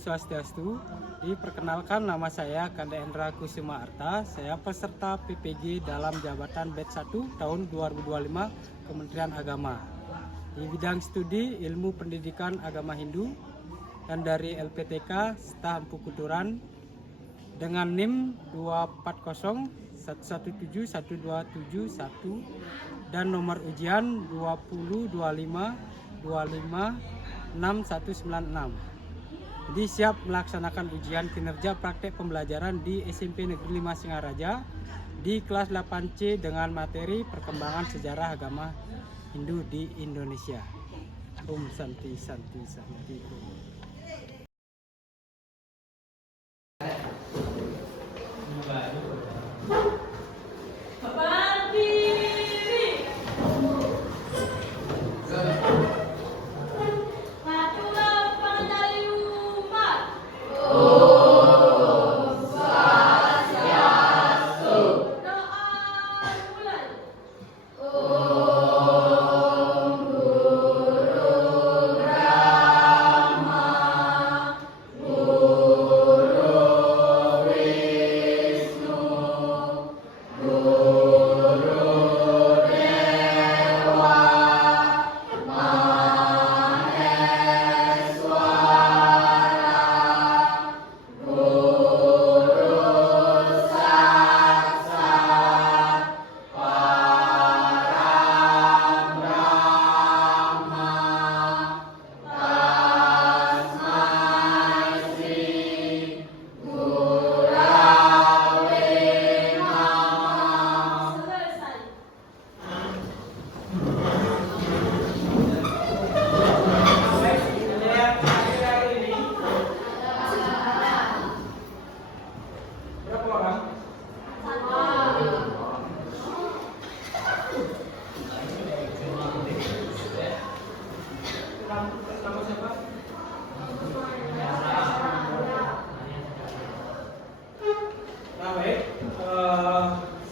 Swastiastu. Diperkenalkan, nama saya Kanda Hendra Kusuma Arta. Saya peserta PPG dalam jabatan batch 1 tahun 2025 Kementerian Agama. Di bidang studi Ilmu Pendidikan Agama Hindu dan dari LPTK Staf Empu Kulturan dengan NIM 24011712771 dan nomor ujian 2025256196. Jadi siap melaksanakan ujian kinerja praktek pembelajaran di SMP Negeri 5 Singaraja di kelas 8C dengan materi perkembangan sejarah agama Hindu di Indonesia. Om Santi Santi Santi.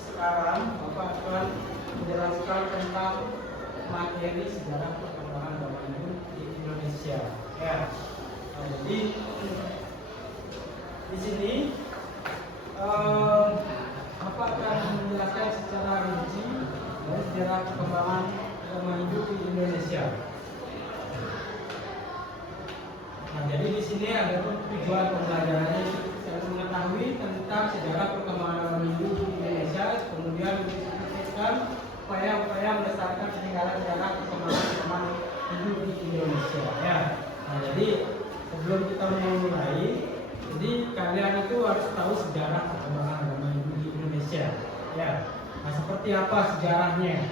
Sekarang Bapak akan menjelaskan tentang materi sejarah perkembangan agama Hindu di Indonesia. Ya, jadi di sini Bapak akan menjelaskan secara rinci dari sejarah perkembangan agama Hindu di Indonesia. Nah, jadi di sini ada tujuan pembelajarannya, saya mengetahui tentang sejarah perkembangan agama Hindu di Indonesia, kemudian menceritakan upaya-upaya melestarikan peninggalan sejarah perkembangan agama Hindu di Indonesia. Ya, nah jadi sebelum kita memulai, jadi kalian itu harus tahu sejarah perkembangan agama Hindu di Indonesia. Ya, nah seperti apa sejarahnya?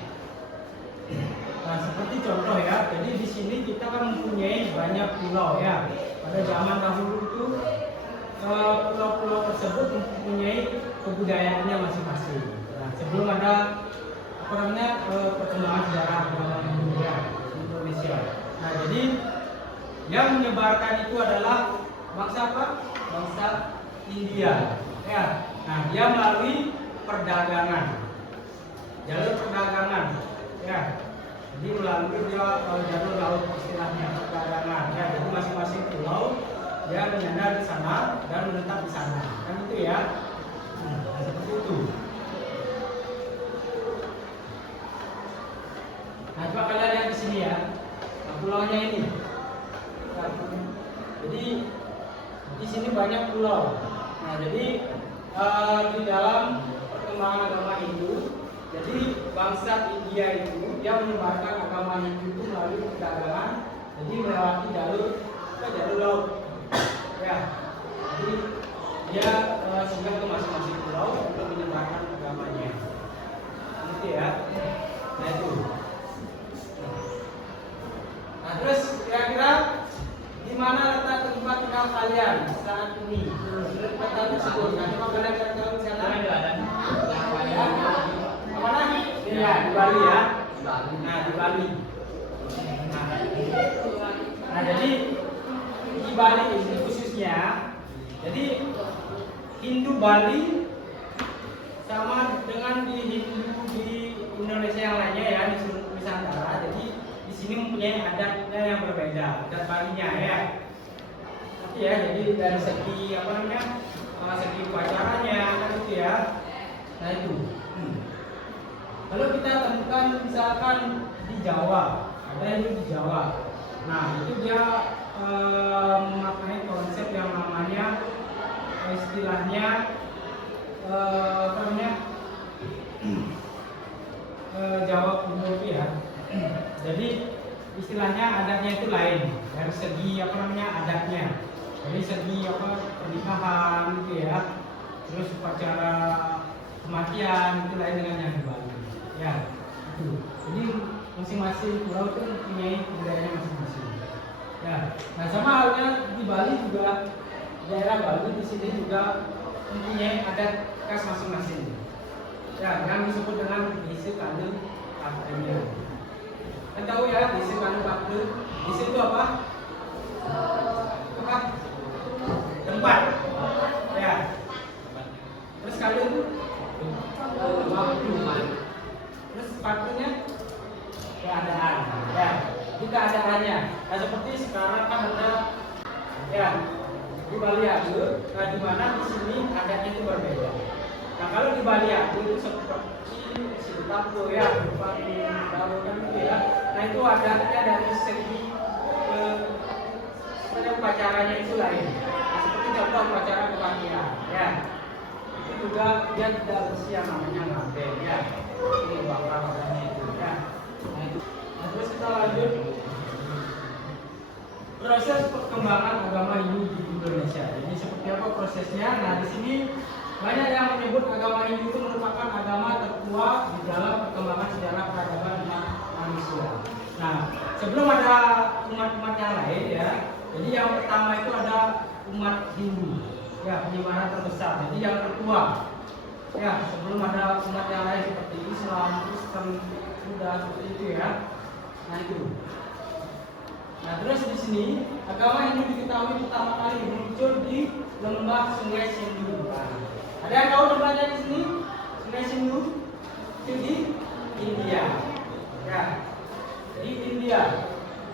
Nah, seperti contoh ya, jadi di sini kita kan mempunyai banyak pulau ya. Pada zaman dahulu itu pulau-pulau tersebut mempunyai kebudayaannya masing-masing. Nah, sebelum ada perkembangan sejarah agama Hindu ya, di Indonesia. Nah, jadi yang menyebarkan itu adalah bangsa apa? Bangsa India. Ya. Nah, dia melalui perdagangan, jalur perdagangan. Ya. Jadi melalui jalur laut istilahnya perdagangan. Ya, jadi masing-masing pulau dia menyandar di sana dan menetap di sana. Kan itu ya. Nah, seperti itu. Nah, coba kalian lihat di sini ya. Nah, pulaunya ini. Nah, jadi di sini banyak pulau. Nah, jadi di dalam perkembangan agama Hindu, jadi bangsa India itu dia menyebarkan agama Hindu itu melalui perdagangan, jadi melewati jalur laut. Ya, jadi dia singgah ke masing-masing pulau untuk menyebarkan agamanya. Gitu ya. Nah itu. Nah terus kira-kira di mana letak tempat tinggal kalian saat ini? Kota tersebut. Nah coba kalian cari tahu di sana. Mana? Ya, di Bali ya. Nah, di Bali. Nah, jadi di Bali ini khususnya, jadi Hindu Bali sama dengan di Hindu di Indonesia yang lainnya ya, di seluruh Nusantara. Jadi di sini mempunyai adatnya yang berbeda, adat Balinya ya. ya. Jadi dari segi apa namanya, segi upacaranya kan itu ya. Nah itu. Kalau kita temukan misalkan di Jawa, ada yang di Jawa. Nah itu dia memakai konsep yang namanya istilahnya apa namanya, Jawa kuno ya. Jadi istilahnya adatnya itu lain dari segi apa namanya adatnya, dari segi apa pernikahan gitu ya, terus upacara kematian itu lain dengan yang di Bali ya itu. Jadi masing-masing pulau itu mempunyai budayanya masing-masing ya. Nah sama halnya di Bali juga, daerah Bali di sini juga mempunyai adat khas masing-masing ya, yang disebut dengan desa Kanu Pakde. Kita tahu ya desa Kanu Pakde, desa itu apa? Apa? Tempat ya. Terus Kanu itu terus Pakde-nya keadaan ya, itu keadaannya. Nah seperti sekarang kan ada ya di Bali Age, nah di mana di sini adatnya itu berbeda. Nah kalau di Bali Age itu seperti Sintapo ya, Bupati Dawo kan gitu ya. Nah itu adatnya dari segi upacaranya itu lain. Nah, seperti contoh upacara kematian ya, itu juga dia tidak bersih yang namanya ngaben ya. Ini bakal katanya itu ya. Nah, itu. Nah terus kita lanjut proses perkembangan agama Hindu di Indonesia. Jadi seperti apa prosesnya? Nah di sini banyak yang menyebut agama Hindu itu merupakan agama tertua di dalam perkembangan sejarah peradaban manusia. Nah sebelum ada umat-umat yang lain ya, jadi yang pertama itu ada umat Hindu ya, penyebaran terbesar. Jadi yang tertua ya, sebelum ada umat yang lain seperti Islam, Kristen, Buddha seperti itu ya. Nah itu. Nah terus di sini agama Hindu diketahui pertama kali muncul di lembah Sungai Sindu. Nah, ada yang tahu lembahnya di sini? Sungai Sindu itu di India. Ya, di India.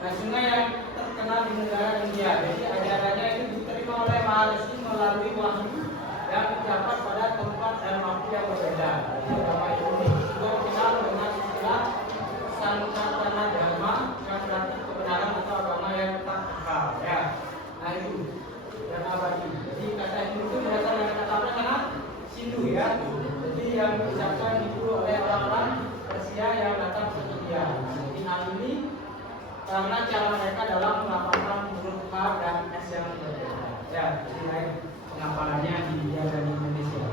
Nah sungai yang terkenal di negara India. Jadi ajarannya itu diterima oleh Maharshi melalui wahyu yang terdapat pada tempat dan waktu yang berbeda. Agama Hindu juga dikenal dengan istilah Sanatana Dharma yang berarti kebenaran atau agama yang tak kekal ya. Nah itu dan abadi. Jadi kata Hindu itu berasal dari kata apa sana? Sindu ya. Jadi yang diucapkan itu oleh orang-orang Persia yang datang ke India. Jadi hal ini karena cara mereka dalam menghafalkan huruf K dan S yang berbeda ya. Jadi lain penghafalannya di India dan Indonesia.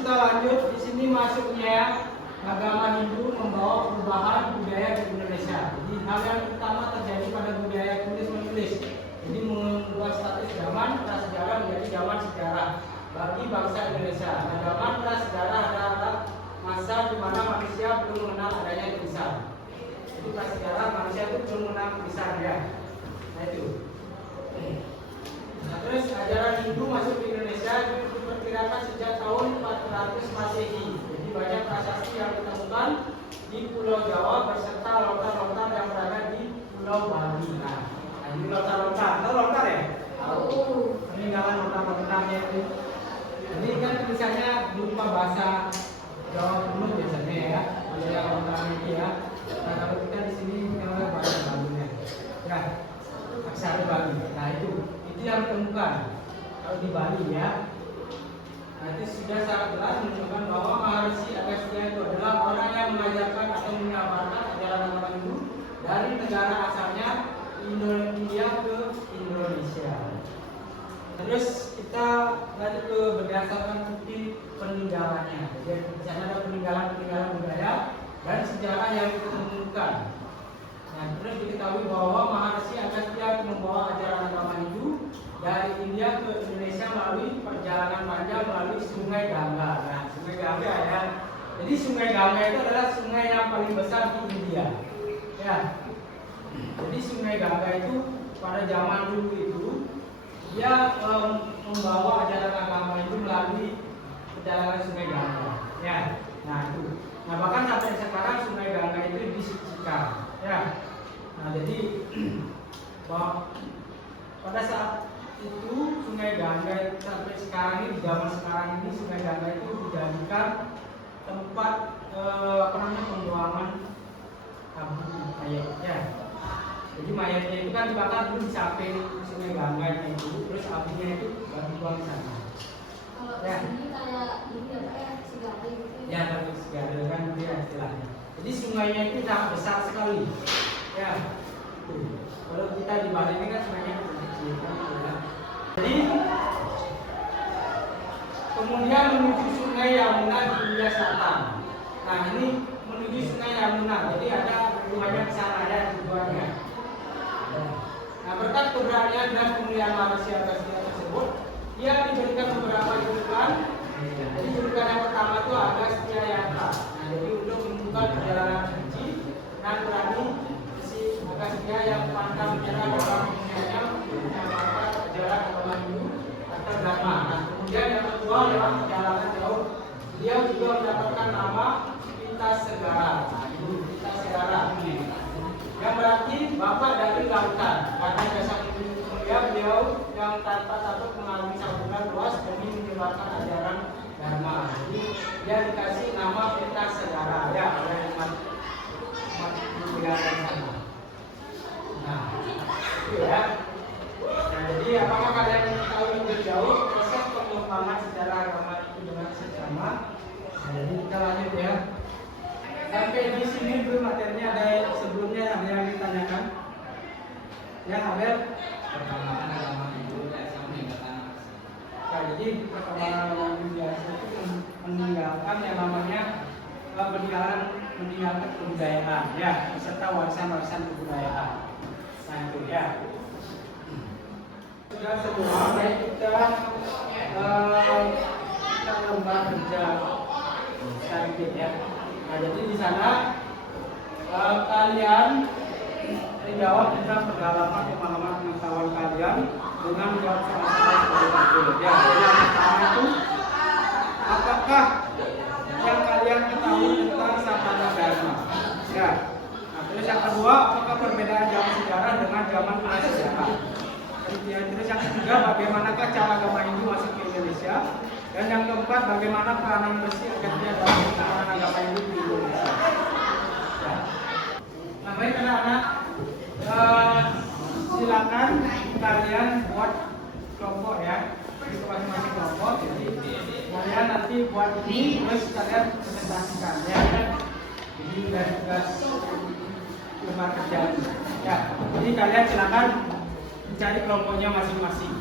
Kita lanjut, di sini masuknya agama Hindu membawa perubahan budaya di Indonesia. Jadi hal yang pertama terjadi pada budaya tulis-menulis. Jadi mengubah status zaman prasejarah menjadi zaman sejarah bagi bangsa Indonesia. Nah, zaman prasejarah adalah masa di mana manusia belum mengenal adanya tulisan. Jadi prasejarah manusia itu belum mengenal tulisan ya. Nah itu. Nah, terus ajaran Hindu masuk ke Indonesia itu diperkirakan sejak tahun 400 Masehi. Jadi banyak prasasti yang ditemukan di Pulau Jawa beserta lontar-lontar yang berada di Pulau Bali. Nah ini lontar-lontar, tahu lontar ya? Tahu. Peninggalan lontar-lontarnya itu. Ini kan tulisannya berupa bahasa Jawa kuno biasanya ya, ada lontar ini ya. Nah kalau kita di sini namanya bahasa Balinya, ya aksara Bali. Nah itu yang ditemukan kalau di Bali ya. Nah itu sudah sangat jelas menunjukkan bahwa Maharshi Agastya itu adalah orang yang mengajarkan atau mengabarkan ajaran agama Hindu dari negara asalnya India ke Indonesia. Terus kita lanjut ke berdasarkan bukti peninggalannya. Jadi di sana ada peninggalan-peninggalan budaya dan sejarah yang ditemukan. Nah terus diketahui bahwa Maharshi Agastya membawa ajaran agama Hindu dari India ke Indonesia melalui perjalanan panjang melalui Sungai Gangga. Nah, Sungai Gangga ya. Jadi Sungai Gangga itu adalah sungai yang paling besar di India. Ya. Jadi Sungai Gangga itu pada zaman dulu itu dia membawa ajaran agama itu melalui perjalanan Sungai Gangga. Ya. Nah, itu. Nah, bahkan sampai sekarang Sungai Gangga itu disucikan. Ya. Nah, jadi pada saat itu Sungai Gangga sampai sekarang ini, di zaman sekarang ini Sungai Gangga itu dijadikan tempat pembuangan abu mayatnya. Jadi mayatnya itu kan dibakar dulu di samping Sungai Gangga itu, terus apinya itu baru dibuang di sana. Kalau Ya. ini kayak ini apa ya, sigari gitu. Ya, tapi segala kan itu ya istilahnya. Jadi sungainya itu sangat besar sekali. Ya. Kalau kita di Bali ini kan sungainya kecil kan. Ya. Jadi kemudian menuju Sungai Yamuna di India Selatan. Nah ini menuju Sungai Yamuna. Jadi ada banyak sana ada tujuannya. Nah berkat keberanian dan kemuliaan manusia tersebut, dia diberikan beberapa julukan. Jadi julukan yang pertama itu ada Setia Yanta. Nah jadi untuk menunjukkan perjalanan haji dan berani si Agak Setia yang pantang menyerah dalam kemuliaannya menyamakan perjalanan agama Hindu atau Dharma. Nah kemudian yang kedua lewat perjalanan jauh, dia juga mendapatkan nama Pita Segara. Nah ini Pita Segara yang berarti bapak dari lautan. Karena jasa mulia beliau yang tanpa takut mengalami sambutan luas demi menyebarkan ajaran Dharma. Jadi dia dikasih nama Pita Segara ya oleh umat mulia dan sana. Nah itu ya. Nah, jadi apakah kalian tahu lebih jauh proses pengembangan sejarah agama itu dengan seksama? Nah, jadi kita lanjut ya. Sampai di sini belum materinya, ada sebelumnya ada yang ditanyakan. Ya, Abel. Perkembangan agama Hindu sama meninggalkan. Nah, jadi perkembangan agama Hindu itu meninggalkan yang namanya meninggalkan kebudayaan, ya, beserta warisan kebudayaan. Nah itu ya. Sudah semua, baik kita lomba kerja sedikit ya. Nah, jadi di sana kalian menjawab tentang pengalaman pemahaman pengetahuan kalian dengan menjawab soal-soal seperti itu. Ya, jadi yang pertama itu apakah yang kalian ketahui tentang Sabana Dharma? Ya. Nah, terus yang kedua, apakah perbedaan zaman sejarah dengan zaman prasejarah? Ya, terus yang ketiga, bagaimanakah cara agama Hindu masuk ke Indonesia? Dan yang keempat, bagaimana peranan Mesir ketika dalam perkembangan agama Hindu di Indonesia? Ya. Nah, baik anak-anak, silakan kalian buat kelompok ya, itu masing-masing kelompok. Jadi kalian nanti buat ini, terus kalian presentasikan ya. Jadi dari tugas lembar kerjaan. Ya, jadi kalian silakan mencari kelompoknya masing-masing.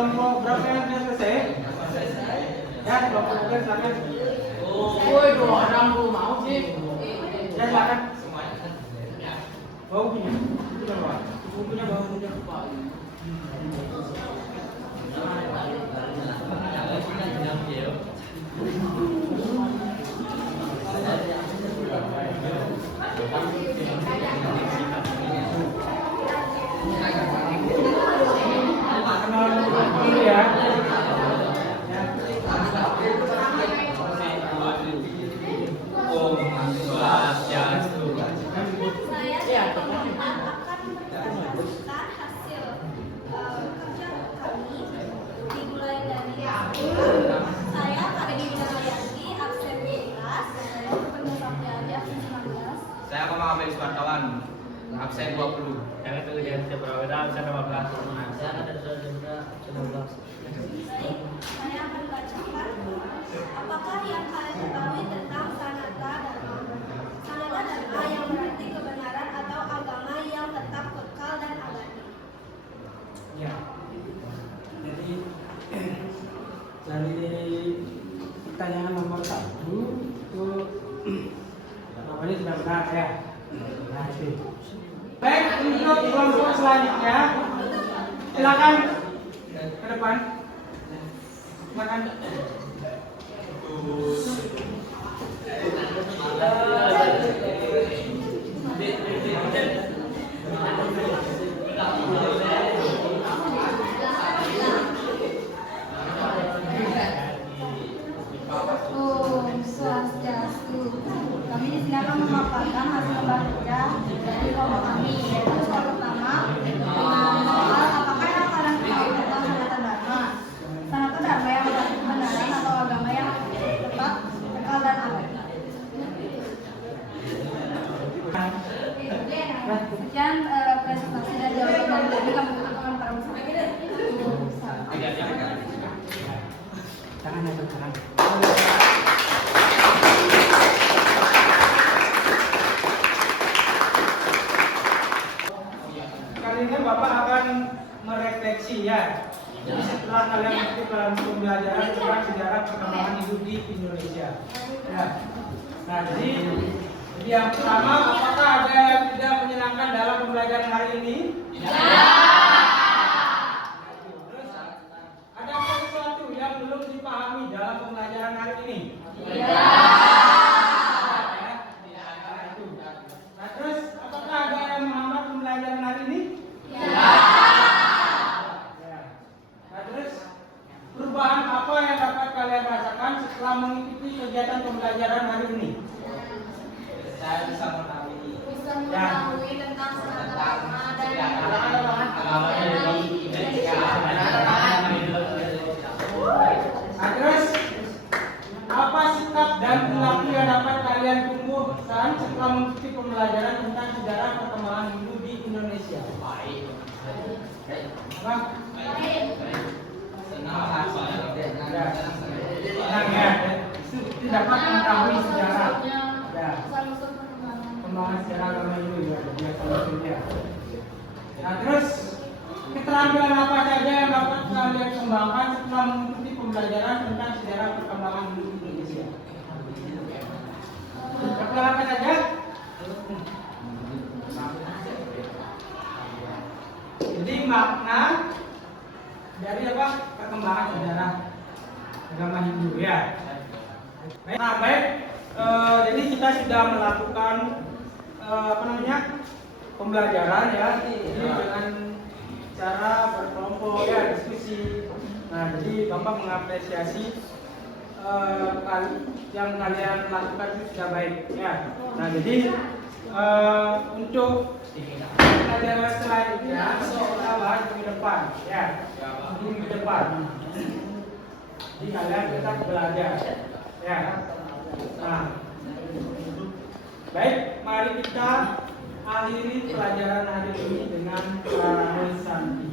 kelompok berapa yang sudah selesai? Ya, kelompok juga silakan. Woi, 2 orang lu mau sih. Ya, silakan. Bau punya. Punya Pak. Punya bau punya Pak. Kenalan dulu ya. Saya teman-teman akan berdasarkan hasil kerja kami dimulai dari saya Kak Widianti absen 11, saya Penuh Sapiadi absen 19. Saya Komang Abel Suwartawan, absen 20. Jangan tuh jangan tiap berbeda bisa 15. Saya ada 12. Baik, saya akan bacakan apakah yang kalian ketahui tentang sanada dharma. Sanada dharma yang berarti kebenaran atau agama yang tetap kekal dan abadi. Ya. Jadi dari pertanyaan nomor 1 itu jawabannya sudah benar ya. Nah, itu. Baik, untuk kelompok selanjutnya silakan ke depan. Silakan. Om Swastiastu. Kami di sini akan memaparkan hasil baca dari kelompok kami. Yaitu soal pertama dengan soal apakah yang kalian ketahui tentang sanata dharma. Sanata dharma yang berarti kebenaran atau agama yang tetap kekal dan abadi. Sekian presentasi dan jawaban dari kami teman-teman para peserta. Tangan ya, tangan. Kali ini Bapak akan merefleksi ya. Jadi setelah kalian mengikuti pembelajaran tentang sejarah perkembangan hidup di Indonesia. Ya. Nah, jadi yang pertama, apakah ada yang tidak menyenangkan dalam pembelajaran hari ini? Terus, adakah sesuatu yang belum dipahami dalam pembelajaran hari ini? Nah, terus apakah ada yang menghambat pembelajaran hari ini? Nah, terus perubahan apa yang dapat kalian rasakan setelah mengikuti kegiatan pembelajaran hari ini? Saya bisa mengetahui Bisa mengetahui tentang sanata dharma dan agama di Indonesia. Nah, terus apa sikap dan perilaku yang dapat kalian tumbuhkan setelah mengikuti pembelajaran tentang sejarah perkembangan Hindu di Indonesia? Baik. Apa? Senang Senang ya. Itu dapat mengetahui sejarah. Ya. Perkembangan sejarah agama Hindu ya. Nah, terus keterampilan apa saja yang dapat kalian kembangkan setelah mengikuti pembelajaran tentang sejarah perkembangan Hindu di Indonesia? Keterampilan apa saja? Jadi makna dari apa? Perkembangan sejarah agama Hindu ya. Nah, baik. Jadi kita sudah melakukan pembelajaran ya. Jadi dengan cara berkelompok ya, diskusi. Nah, jadi Bapak mengapresiasi yang kalian lakukan itu sudah baik ya. Nah, jadi untuk pelajaran selanjutnya kita bahas di depan ya, di depan. Jadi kalian tetap belajar ya. Nah, baik, mari kita akhiri pelajaran hari ini dengan Pramu Santi.